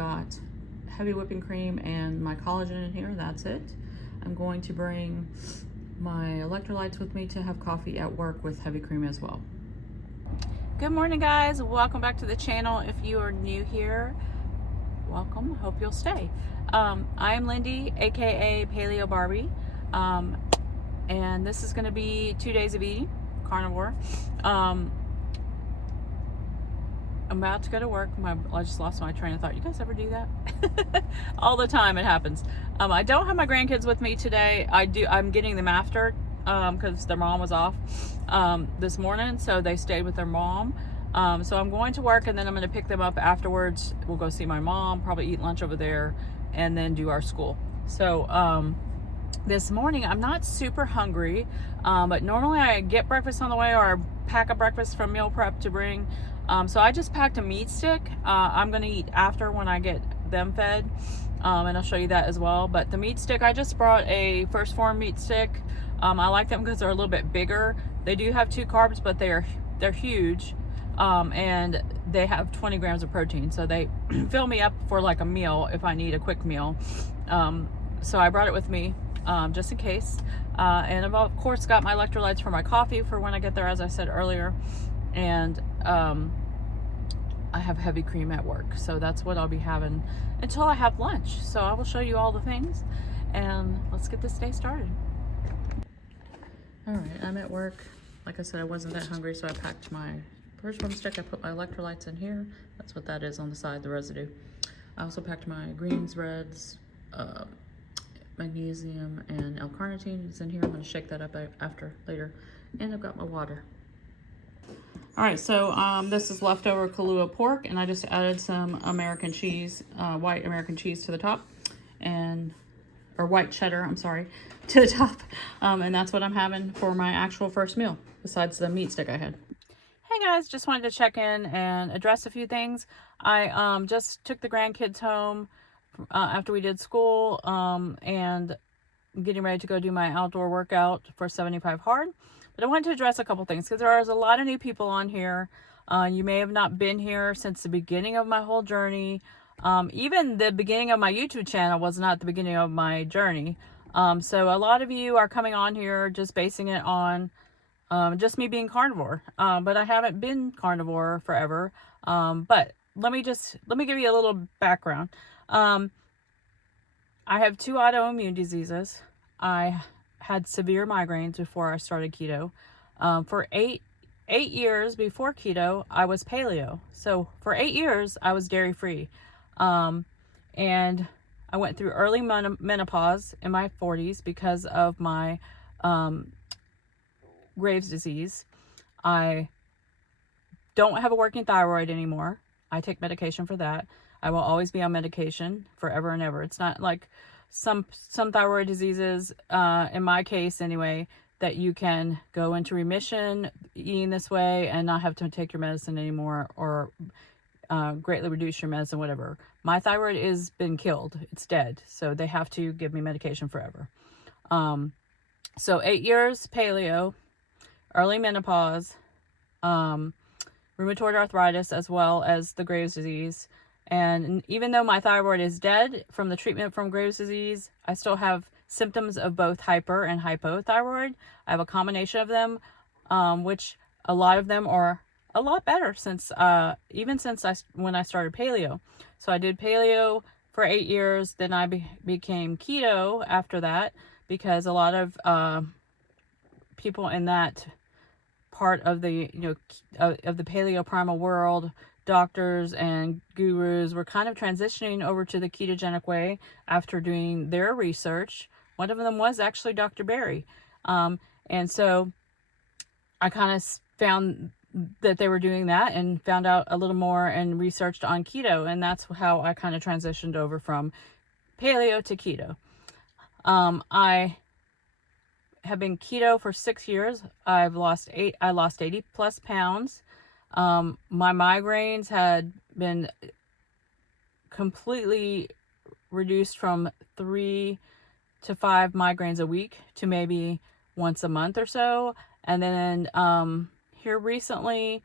got heavy whipping cream and my collagen in here. That's it. I'm going to bring my electrolytes with me to have coffee at work with heavy cream as well. Good morning, guys. Welcome back to the channel. If you are new here, welcome. Hope you'll stay. I am Lindy, aka Paleobarbie, and this is going to be 2 days of eating, carnivore. I'm about to go to work. I just lost my train of thought. You guys ever do that? All the time it happens. I don't have my grandkids with me today. I'm getting them after because their mom was off this morning, so they stayed with their mom. So I'm going to work and then I'm going to pick them up afterwards. We'll go see my mom, probably eat lunch over there, and then do our school. So this morning I'm not super hungry, but normally I get breakfast on the way, or I pack a breakfast from meal prep to bring. So I just packed a meat stick. I'm going to eat after when I get them fed, and I'll show you that as well. But the meat stick, I just brought a First Form meat stick. I like them because they're a little bit bigger. They do have 2 carbs, but they're huge, and they have 20 grams of protein, so they fill me up for like a meal if I need a quick meal. So I brought it with me just in case, and I've of course got my electrolytes for my coffee for when I get there, as I said earlier, and I have heavy cream at work, so that's what I'll be having until I have lunch. So I will show you all the things, and let's get this day started. All right, I'm at work. Like I said, I wasn't that hungry, so I packed my First Form stick. I put my electrolytes in here. That's what that is on the side, the residue. I also packed my greens, reds, magnesium, and L-carnitine is in here. I'm going to shake that up later. And I've got my water. All right, so this is leftover Kahlua pork, and I just added some American cheese, white American cheese to the top, or white cheddar, I'm sorry, to the top. And that's what I'm having for my actual first meal, besides the meat stick I had. Hey guys, just wanted to check in and address a few things. I just took the grandkids home after we did school, and I'm getting ready to go do my outdoor workout for 75 hard. But I wanted to address a couple things because there is a lot of new people on here. You may have not been here since the beginning of my whole journey. Even the beginning of my YouTube channel was not the beginning of my journey. So a lot of you are coming on here just basing it on just me being carnivore. But I haven't been carnivore forever. But let me give you a little background. I have 2 autoimmune diseases. I had severe migraines before I started keto. For eight years before keto, I was paleo. So for 8 years, I was dairy free. And I went through early menopause in my 40s because of my Graves' disease. I don't have a working thyroid anymore. I take medication for that. I will always be on medication forever and ever. It's not like some thyroid diseases, in my case anyway, that you can go into remission eating this way and not have to take your medicine anymore, or greatly reduce your medicine, whatever. My thyroid has been killed. It's dead. So they have to give me medication forever. So 8 years paleo, early menopause, rheumatoid arthritis, as well as the Graves' disease. And even though my thyroid is dead from the treatment from Graves' disease, I still have symptoms of both hyper and hypothyroid. I have a combination of them, which a lot of them are a lot better since when I started paleo. So I did paleo for 8 years, then I became keto after that, because a lot of people in that part of the of the paleo primal world, doctors and gurus, were kind of transitioning over to the ketogenic way after doing their research. One of them was actually Dr. Berry. And so I kind of found that they were doing that and found out a little more and researched on keto. And that's how I kind of transitioned over from paleo to keto. I have been keto for 6 years. I lost 80 plus pounds. My migraines had been completely reduced from 3 to 5 migraines a week to maybe once a month or so. And then here recently,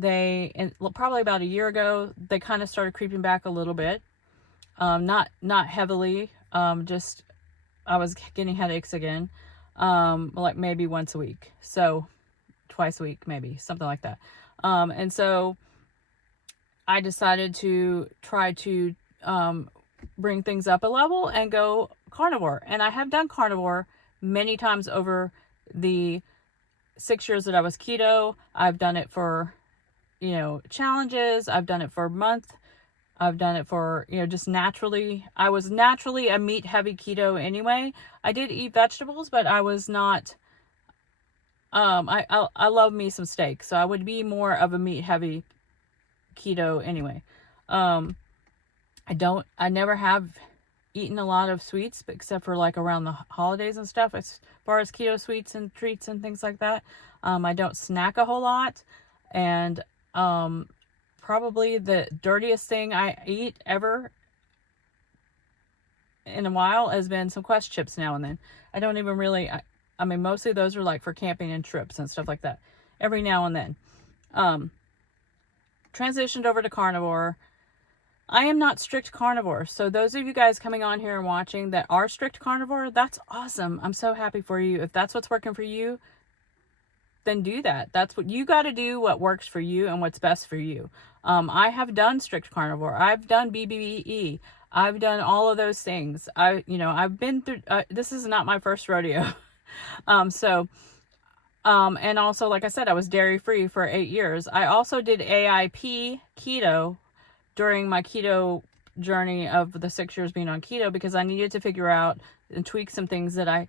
probably about a year ago, they kind of started creeping back a little bit. Not heavily. Just I was getting headaches again. Like maybe once a week. So twice a week, maybe something like that. And so I decided to try to bring things up a level and go carnivore. And I have done carnivore many times over the 6 years that I was keto. I've done it for, challenges. I've done it for a month. I've done it for, just naturally. I was naturally a meat heavy keto anyway. I did eat vegetables, but I was not, I love me some steak. So I would be more of a meat heavy keto anyway. I never have eaten a lot of sweets, except for like around the holidays and stuff, as far as keto sweets and treats and things like that. I don't snack a whole lot. And, probably the dirtiest thing I eat ever in a while has been some Quest chips now and then. I don't even really, I mean, mostly those are like for camping and trips and stuff like that. Every now and then. Transitioned over to carnivore. I am not strict carnivore. So those of you guys coming on here and watching that are strict carnivore, that's awesome. I'm so happy for you. If that's what's working for you, then do that. That's what you got to do, what works for you and what's best for you. I have done strict carnivore. I've done BBE. I've done all of those things. I've been through, this is not my first rodeo. And also, like I said, I was dairy free for 8 years. I also did AIP keto during my keto journey of the 6 years being on keto, because I needed to figure out and tweak some things that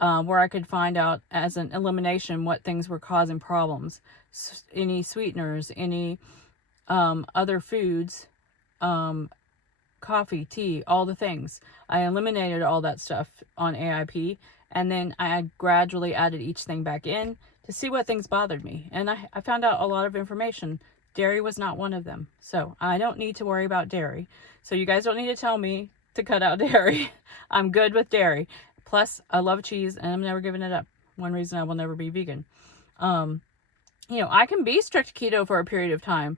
where I could find out as an elimination what things were causing problems. Any sweeteners, any other foods, coffee, tea, all the things. I eliminated all that stuff on AIP, and then I gradually added each thing back in to see what things bothered me. And I found out a lot of information. Dairy was not one of them. So I don't need to worry about dairy. So you guys don't need to tell me to cut out dairy. I'm good with dairy. Plus, I love cheese, and I'm never giving it up. One reason I will never be vegan. I can be strict keto for a period of time.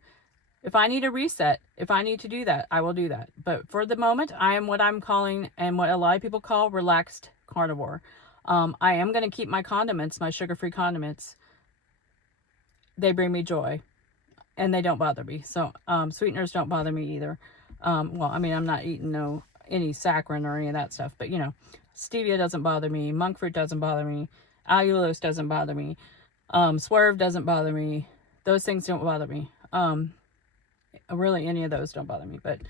If I need a reset, if I need to do that, I will do that. But for the moment, I am what I'm calling, and what a lot of people call, relaxed carnivore. I am going to keep my condiments, my sugar-free condiments. They bring me joy, and they don't bother me. So sweeteners don't bother me either. I'm not eating any saccharin or any of that stuff, but stevia doesn't bother me. Monk fruit doesn't bother me. Allulose doesn't bother me. Swerve doesn't bother me. Those things don't bother me. Really, any of those don't bother me. But,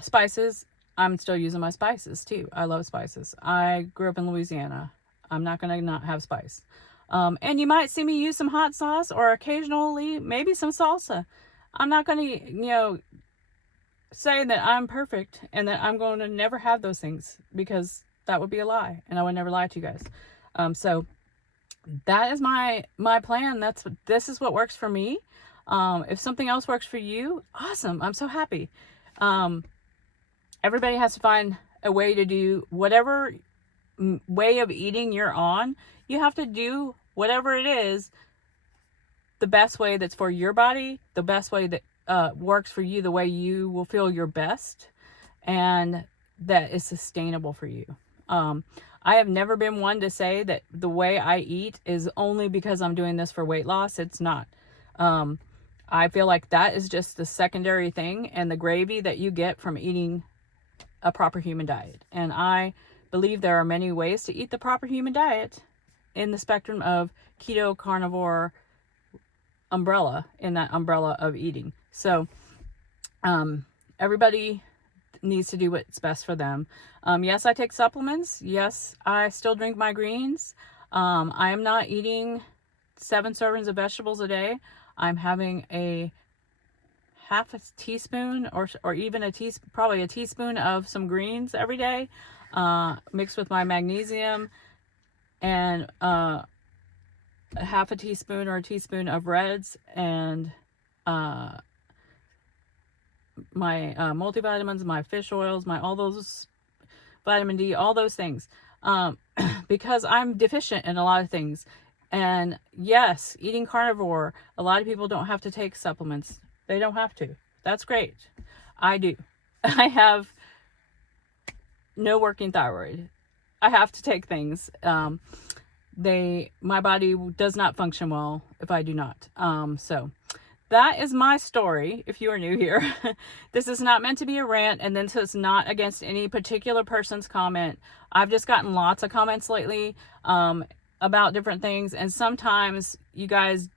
spices, I'm still using my spices too. I love spices. I grew up in Louisiana. I'm not going to not have spice. And you might see me use some hot sauce, or occasionally maybe some salsa. I'm not going to, say that I'm perfect and that I'm going to never have those things, because that would be a lie, and I would never lie to you guys. So that is my plan. This is what works for me. If something else works for you, awesome. I'm so happy. Everybody has to find a way to do whatever way of eating you're on. You have to do whatever it is the best way that's for your body, the best way that works for you, the way you will feel your best, and that is sustainable for you. I have never been one to say that the way I eat is only because I'm doing this for weight loss. It's not. I feel like that is just the secondary thing and the gravy that you get from eating a proper human diet. And I believe there are many ways to eat the proper human diet in the spectrum of keto, carnivore umbrella, in that umbrella of eating. So everybody needs to do what's best for them. Yes, I take supplements. Yes, I still drink my greens. I am not eating 7 servings of vegetables a day. I'm having a half a teaspoon or even probably a teaspoon of some greens every day, mixed with my magnesium, and a half a teaspoon or a teaspoon of reds, and my multivitamins, my fish oils, all those vitamin D, all those things, because I'm deficient in a lot of things. And yes, eating carnivore, a lot of people don't have to take supplements. They don't have to. That's great. I do. I have no working thyroid. I have to take things. My body does not function well if I do not. So that is my story. If you are new here, this is not meant to be a rant, and this is not against any particular person's comment. I've just gotten lots of comments lately about different things, and sometimes you guys,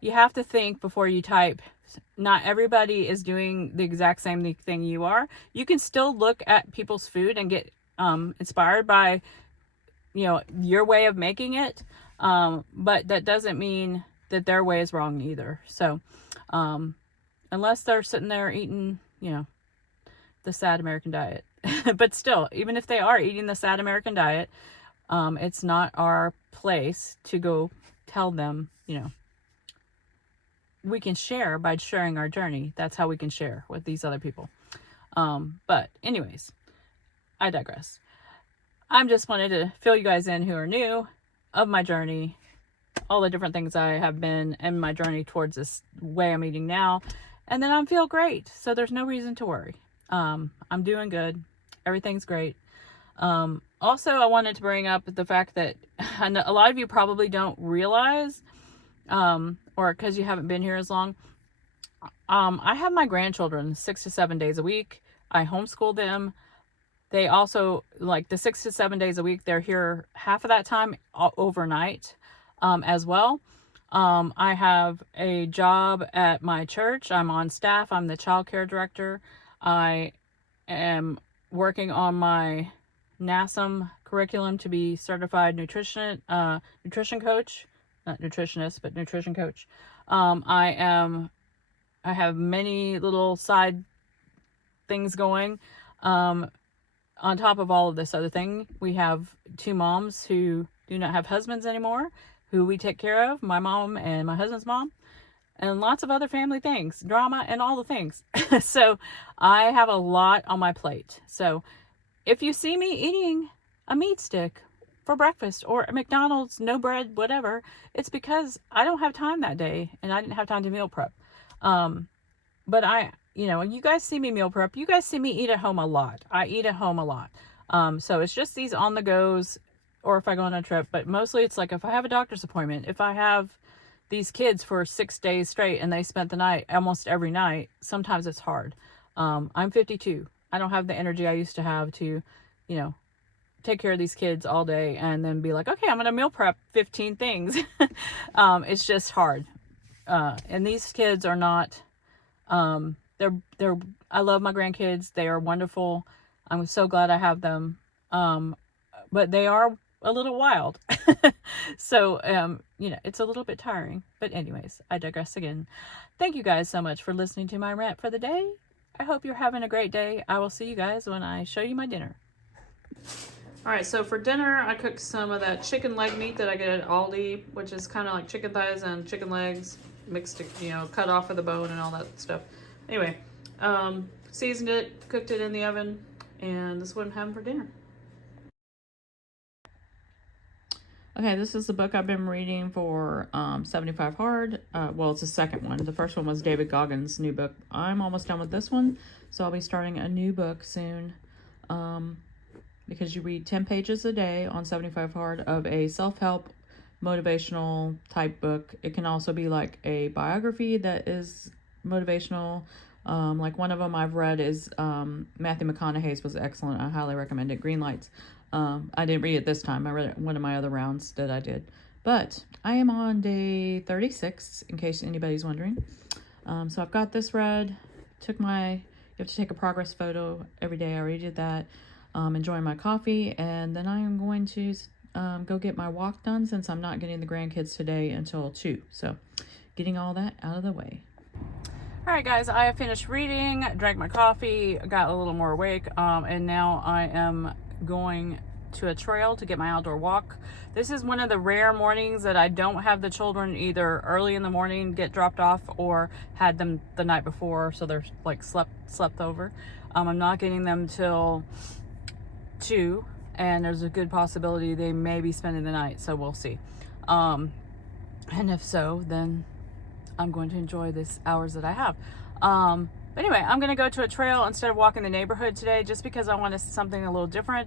you have to think before you type. Not everybody is doing the exact same thing you are. You can still look at people's food and get inspired by, you know, your way of making it, but that doesn't mean that their way is wrong either. So unless they're sitting there eating, you know, the sad American diet. But still, even if they are eating the sad American diet, it's not our place to go tell them, you know. We can share by sharing our journey. That's how we can share with these other people. But anyways, I digress. I'm just wanted to fill you guys in who are new of my journey, all the different things I have been in my journey towards this way I'm eating now. And then I feel great. So there's no reason to worry. I'm doing good. Everything's great. Also, I wanted to bring up the fact that a lot of you probably don't realize, or because you haven't been here as long, I have my grandchildren 6 to 7 days a week. I homeschool them. They also, like the 6 to 7 days a week, they're here half of that time overnight as well. I have a job at my church. I'm on staff. I'm the child care director. I am working on my NASM curriculum to be certified nutrition coach. Not nutritionist, but nutrition coach. I have many little side things going. On top of all of this other thing, we have 2 moms who do not have husbands anymore, who we take care of, my mom and my husband's mom, and lots of other family things, drama and all the things. So I have a lot on my plate. So if you see me eating a meat stick for breakfast or a McDonald's, no bread, whatever, it's because I don't have time that day and I didn't have time to meal prep. But you know, you guys see me meal prep, you guys see me eat at home a lot. I eat at home a lot. So it's just these on the goes, or if I go on a trip, but mostly it's like if I have a doctor's appointment, if I have these kids for 6 days straight and they spent the night almost every night, sometimes it's hard. I'm 52. I don't have the energy I used to have to, you know, take care of these kids all day and then be like, okay, I'm gonna meal prep 15 things. It's just hard. And these kids are not, they're I love my grandkids. They are wonderful. I'm so glad I have them. But they are a little wild. So, you know, it's a little bit tiring, but anyways, I digress again. Thank you guys so much for listening to my rant for the day. I hope you're having a great day. I will see you guys when I show you my dinner. All right, so for dinner, I cooked some of that chicken leg meat that I get at Aldi, which is kind of like chicken thighs and chicken legs mixed, you know, cut off of the bone and all that stuff. Anyway, seasoned it, cooked it in the oven, and this is what I'm having for dinner. Okay, this is the book I've been reading for 75 Hard. Well, it's the second one. The first one was David Goggins' new book. I'm almost done with this one, so I'll be starting a new book soon. Because you read 10 pages a day on 75 Hard of a self-help motivational type book. It can also be like a biography that is motivational. Like one of them I've read is Matthew McConaughey's was excellent. I highly recommend it. Green Lights. I didn't read it this time. I read it one of my other rounds that I did. But I am on day 36, in case anybody's wondering. So I've got this read. You have to take a progress photo every day. I already did that. Enjoying my coffee, and then I'm going to go get my walk done since I'm not getting the grandkids today until 2. So getting all that out of the way. All right, guys, I have finished reading, drank my coffee, got a little more awake, and now I am going to a trail to get my outdoor walk. This is one of the rare mornings that I don't have the children either early in the morning get dropped off or had them the night before, so they're like slept over. I'm not getting them till 2, and there's a good possibility they may be spending the night, so we'll see. And if so, then I'm going to enjoy this hours that I have. But anyway, I'm going to go to a trail instead of walking the neighborhood today, just because I wanted something a little different.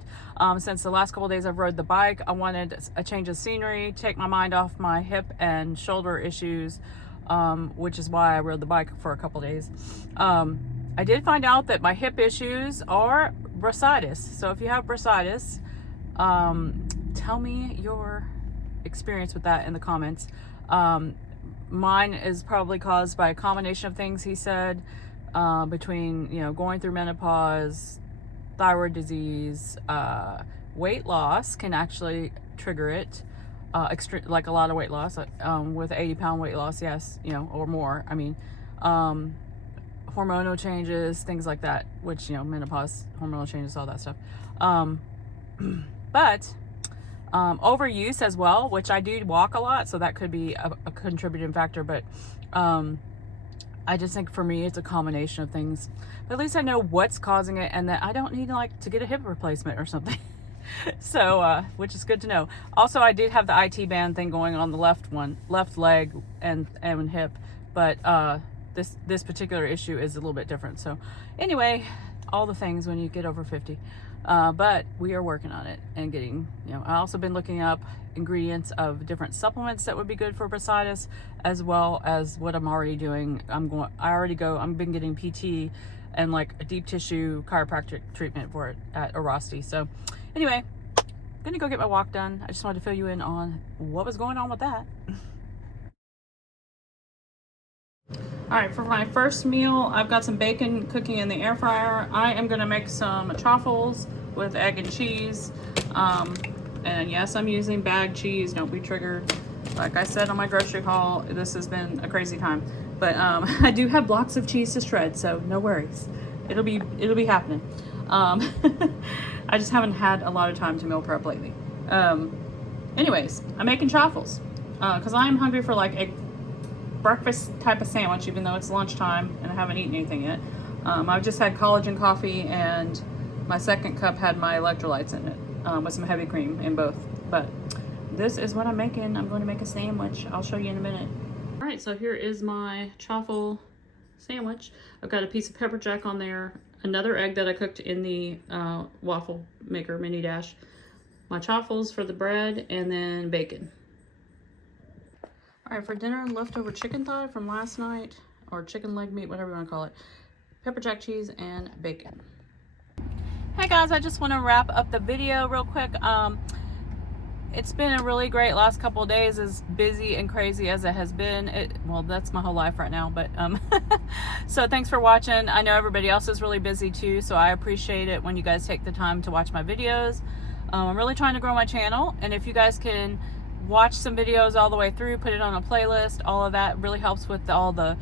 Since the last couple of days I've rode the bike, I wanted a change of scenery, take my mind off my hip and shoulder issues, which is why I rode the bike for a couple of days. I did find out that my hip issues are bursitis. So if you have bursitis, tell me your experience with that in the comments. Mine is probably caused by a combination of things, he said. Between, you know, going through menopause, thyroid disease, weight loss can actually trigger it, like a lot of weight loss, with 80-pound weight loss, yes, you know, or more. I mean, hormonal changes, things like that, which, you know, menopause, hormonal changes, all that stuff. But overuse as well, which I do walk a lot, so that could be a contributing factor, but I just think for me, it's a combination of things. But at least I know what's causing it, and that I don't need to get a hip replacement or something. So, which is good to know. Also, I did have the IT band thing going on the left leg and hip, but this particular issue is a little bit different. So, anyway, all the things when you get over 50. But we are working on it and getting, you know, I also been looking up ingredients of different supplements that would be good for bursitis, as well as what I'm already doing. I've been getting PT and like a deep tissue chiropractic treatment for it at Orasti. So anyway, I'm gonna go get my walk done. I just wanted to fill you in on what was going on with that. All right, for my first meal, I've got some bacon cooking in the air fryer. I am gonna make some truffles with egg and cheese. And yes, I'm using bagged cheese, don't be triggered. Like I said on my grocery haul, this has been a crazy time. But I do have blocks of cheese to shred, so no worries. It'll be happening. I just haven't had a lot of time to meal prep lately. Anyways, I'm making truffles because I'm hungry for like a breakfast type of sandwich, even though it's lunchtime and I haven't eaten anything yet. I've just had collagen coffee, and my second cup had my electrolytes in it, with some heavy cream in both. But this is what I'm making. I'm going to make a sandwich. I'll show you in a minute. All right, so here is my truffle sandwich. I've got a piece of pepper jack on there, another egg that I cooked in the waffle maker mini dash, my truffles for the bread, and then bacon. All right, for dinner, leftover chicken thigh from last night, or chicken leg meat, whatever you want to call it, pepper jack cheese, and bacon. Hey guys, I just want to wrap up the video real quick. It's been a really great last couple of days, as busy and crazy as it has been. Well, that's my whole life right now, but so thanks for watching. I know everybody else is really busy too, so I appreciate it when you guys take the time to watch my videos. I'm really trying to grow my channel, and if you guys can watch some videos all the way through, put it on a playlist, all of that really helps with all the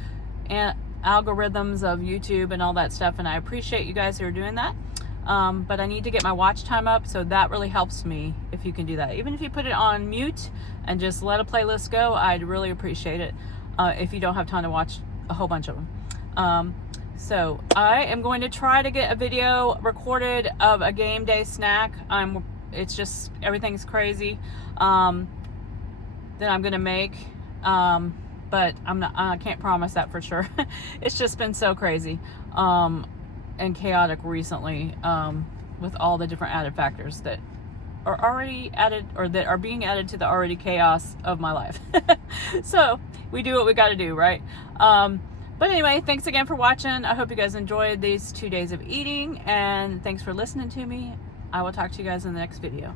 algorithms of YouTube and all that stuff, and I appreciate you guys who are doing that. But I need to get my watch time up, so that really helps me if you can do that. Even if you put it on mute and just let a playlist go, I'd really appreciate it if you don't have time to watch a whole bunch of them. So I am going to try to get a video recorded of a game day snack. It's just, everything's crazy. That I'm gonna make, but I can't promise that for sure. It's just been so crazy and chaotic recently, with all the different added factors that are already added, or that are being added to the already chaos of my life. So we do what we got to do, right? But anyway, thanks again for watching. I hope you guys enjoyed these 2 days of eating, and thanks for listening to me. I will talk to you guys in the next video.